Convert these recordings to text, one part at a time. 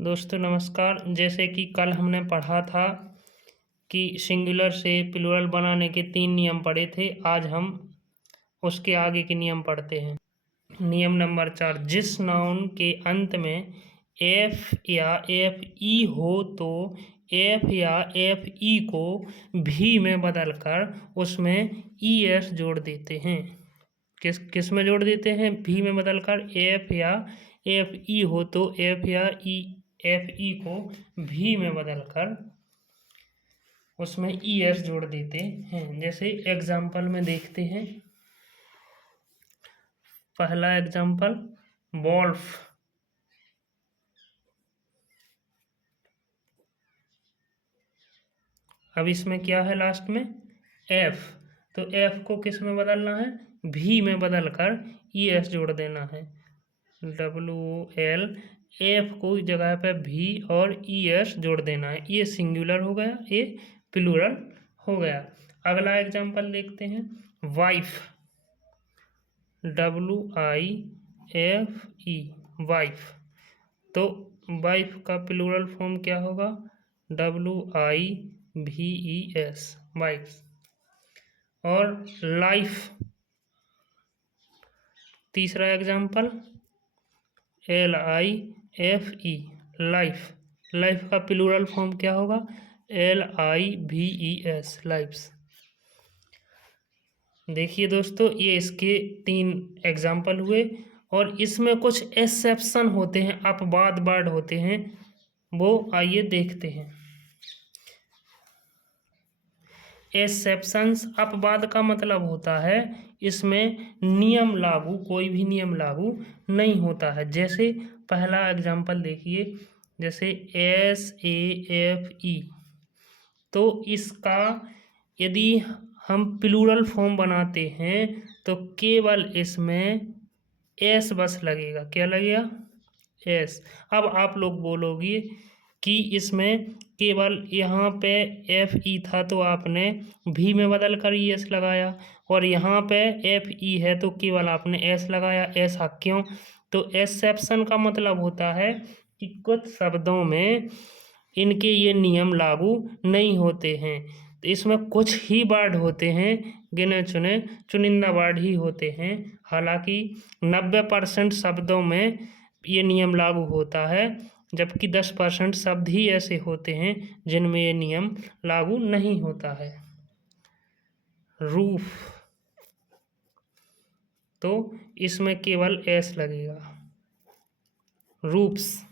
दोस्तों नमस्कार। जैसे कि कल हमने पढ़ा था कि सिंगुलर से प्लूरल बनाने के 3 नियम पढ़े थे। आज हम उसके आगे के नियम पढ़ते हैं। नियम नंबर 4, जिस नाउन के अंत में एफ या एफ ई हो तो एफ या एफ ई को भी में बदलकर उसमें ई एस जोड़ देते हैं। किस में जोड़ देते हैं? भी में बदलकर। एफ या एफ ई हो तो एफ या एफ ई को भी में बदलकर उसमें ई एस जोड़ देते हैं। जैसे एग्जाम्पल में देखते हैं। पहला एग्जाम्पल, वॉल्फ। अब इसमें क्या है लास्ट में? एफ। तो एफ को किस में बदलना है? भी में बदलकर ई एस जोड़ देना है। WL, एफ को जगह पे भी और ई एस जोड़ देना है। ये सिंगुलर हो गया, ये प्लूरल हो गया। अगला एग्जाम्पल देखते हैं, वाइफ। WIFE, wife. तो वाइफ का प्लूरल फॉर्म क्या होगा? WIVES, wife. और लाइफ, तीसरा एग्जाम्पल, LIFE, लाइफ। लाइफ का प्लूरल फॉर्म क्या होगा? LIVES, lifes. देखिए दोस्तों, ये इसके 3 एग्जाम्पल हुए और इसमें कुछ एक्सेप्शन होते हैं, अपवाद वर्ड होते हैं, वो आइए देखते हैं। एक्सेप्शंस, अपवाद का मतलब होता है इसमें नियम लागू, कोई भी नियम लागू नहीं होता है। जैसे पहला एग्जाम्पल देखिए, जैसे SAFE। तो इसका यदि हम प्लूरल फॉर्म बनाते हैं तो केवल इसमें एस बस लगेगा। क्या लगेगा? एस। अब आप लोग बोलोगे कि इसमें केवल यहाँ पे एफ ई था तो आपने भी में बदल कर ई एस लगाया, और यहाँ पे एफ ई है तो केवल आपने एस लगाया। ऐसा क्यों? तो एक्सेप्शन का मतलब होता है कि कुछ शब्दों में इनके ये नियम लागू नहीं होते हैं। तो इसमें कुछ ही वर्ड होते हैं, गिने चुने चुनिंदा वर्ड ही होते हैं। हालांकि 90% शब्दों में ये नियम लागू होता है, जबकि 10% शब्द ही ऐसे होते हैं जिनमें ये नियम लागू नहीं होता है। रूफ, तो इसमें केवल एस लगेगा। रूप्स।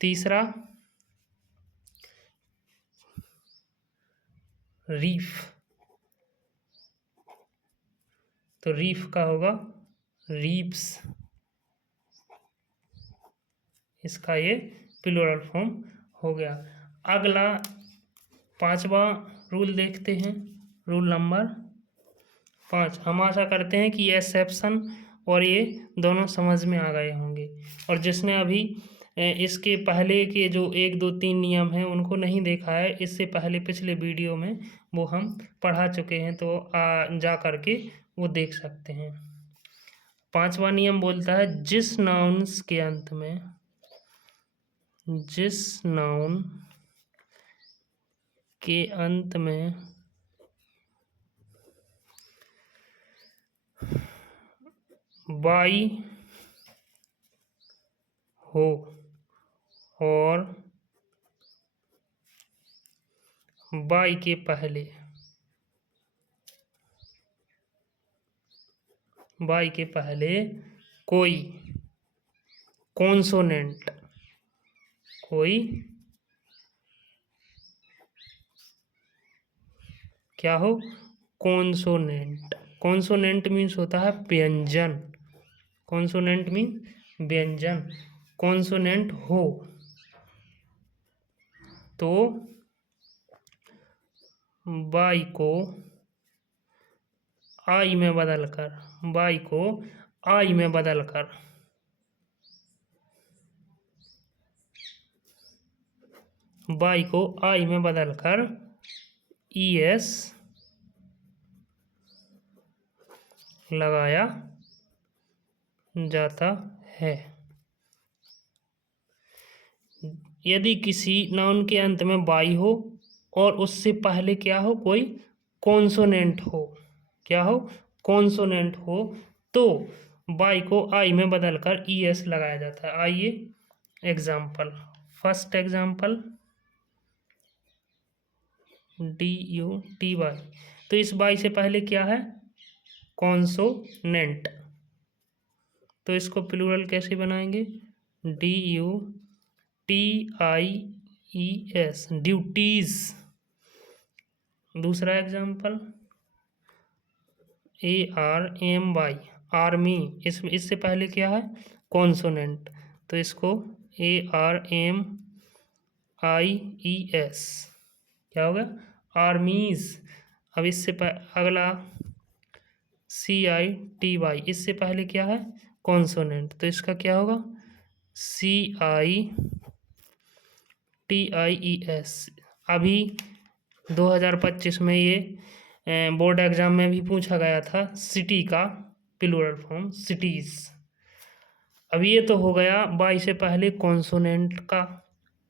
तीसरा, रीफ। तो रीफ का होगा रीप्स। इसका ये प्लूरल फॉर्म हो गया। अगला 5वां रूल देखते हैं, रूल नंबर 5। हम आशा करते हैं कि ये एक्सेप्शन और ये दोनों समझ में आ गए होंगे। और जिसने अभी इसके पहले के जो 1 2 3 नियम हैं उनको नहीं देखा है, इससे पहले पिछले वीडियो में वो हम पढ़ा चुके हैं, तो जा करके वो देख सकते हैं। 5वां नियम बोलता है, जिस नाउन्स के अंत में, जिस नाउन के अंत में बाई हो और बाई के पहले, बाई के पहले कोई कॉन्सोनेंट, कोई क्या हो? कॉन्सोनेंट। कॉन्सोनेंट मीन्स होता है व्यंजन। कॉन्सोनेंट मीन व्यंजन। कॉन्सोनेंट हो तो बाई को आई में बदलकर, बाई को आई में बदलकर बाई को आई में बदलकर ई एस लगाया जाता है। यदि किसी नाउन के अंत में बाई हो और उससे पहले क्या हो, कोई कॉन्सोनेंट हो, क्या हो, कॉन्सोनेंट हो, तो बाई को आई में बदलकर ई एस लगाया जाता है। आइए example, first example D U T Y, तो इस बाई से पहले क्या है, कॉन्सोनेंट, तो इसको प्लूरल कैसे बनाएंगे, D U T I E S, duties. दूसरा example A R M Y, army, इससे पहले क्या है, कॉन्सोनेंट, तो इसको A R M I E S, क्या होगा, आर्मीज। अब इससे अगला सी आई टी वाई, इससे पहले क्या है, कॉन्सोनेंट, तो इसका क्या होगा, सी I T I E S. अभी 2025 में ये बोर्ड एग्जाम में भी पूछा गया था, सिटी का प्लूरल फॉर्म सिटीज। अब ये तो हो गया बाई से पहले कॉन्सोनेंट का।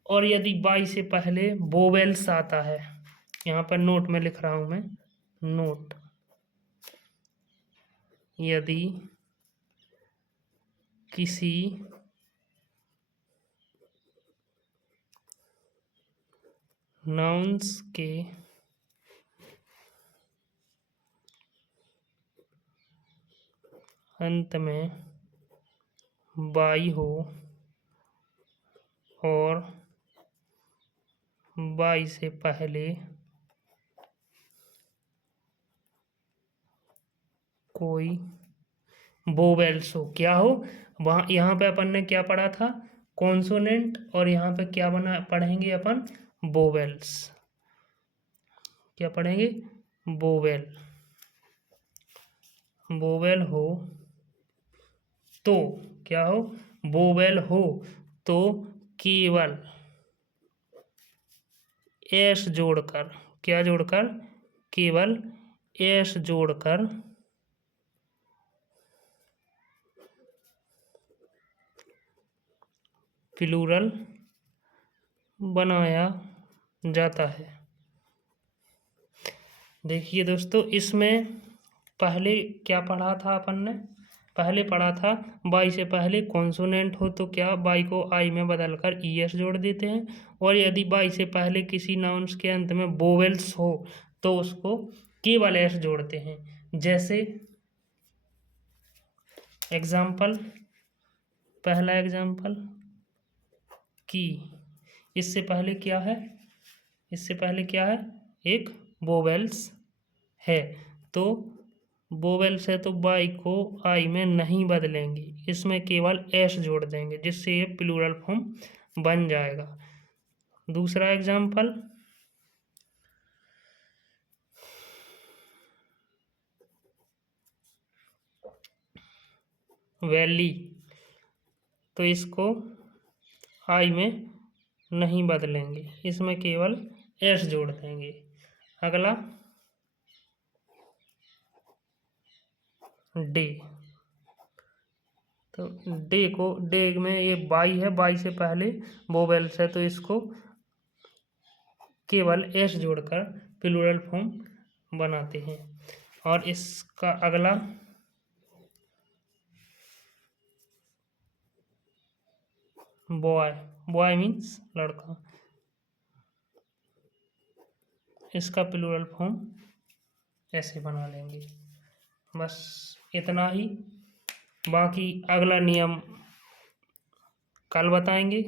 और यदि बाई से पहले वोवेल्स आता है, यहाँ पर नोट में लिख रहा हूँ मैं, नोट, यदि किसी नाउन्स के अंत में बाई हो और बाई से पहले कोई वोवेल्स हो, क्या हो, वहाँ यहाँ पे अपन ने क्या पढ़ा था, कॉन्सोनेंट, और यहाँ पे क्या पढ़ेंगे अपन, वोवेल्स, क्या पढ़ेंगे, वोवेल, वोवेल हो तो क्या हो, वोवेल हो तो केवल एस जोड़कर, क्या जोड़कर, केवल एस जोड़कर प्लूरल बनाया जाता है। देखिए दोस्तों, इसमें पहले क्या पढ़ा था अपन ने, पहले पढ़ा था बाई से पहले कॉन्सोनेंट हो तो क्या, बाई को आई में बदलकर ई एस जोड़ देते हैं, और यदि बाई से पहले किसी नाउन्स के अंत में वोवेल्स हो तो उसको केवल एस जोड़ते हैं। जैसे एग्जाम्पल, पहला एग्जाम्पल की, इससे पहले क्या है, इससे पहले क्या है, एक वोवेल्स है, तो वोवेल्स है तो बाई को आई में नहीं बदलेंगे, इसमें केवल एस जोड़ देंगे, जिससे ये प्लूरल फॉर्म बन जाएगा। दूसरा एग्जाम्पल, वैली, तो इसको आई में नहीं बदलेंगे, इसमें केवल एस जोड़ देंगे। अगला डे, तो डे को, डे में ये बाई है, बाई से पहले वोवेल्स है तो इसको केवल एस जोड़कर प्लूरल फॉर्म बनाते हैं। और इसका अगला बॉय, बॉय मीन्स लड़का, इसका प्लूरल फॉर्म ऐसे बना लेंगे। बस इतना ही, बाकी अगला नियम कल बताएंगे।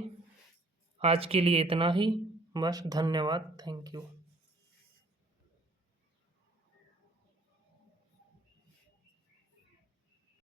आज के लिए इतना ही, बस, धन्यवाद, थैंक यू।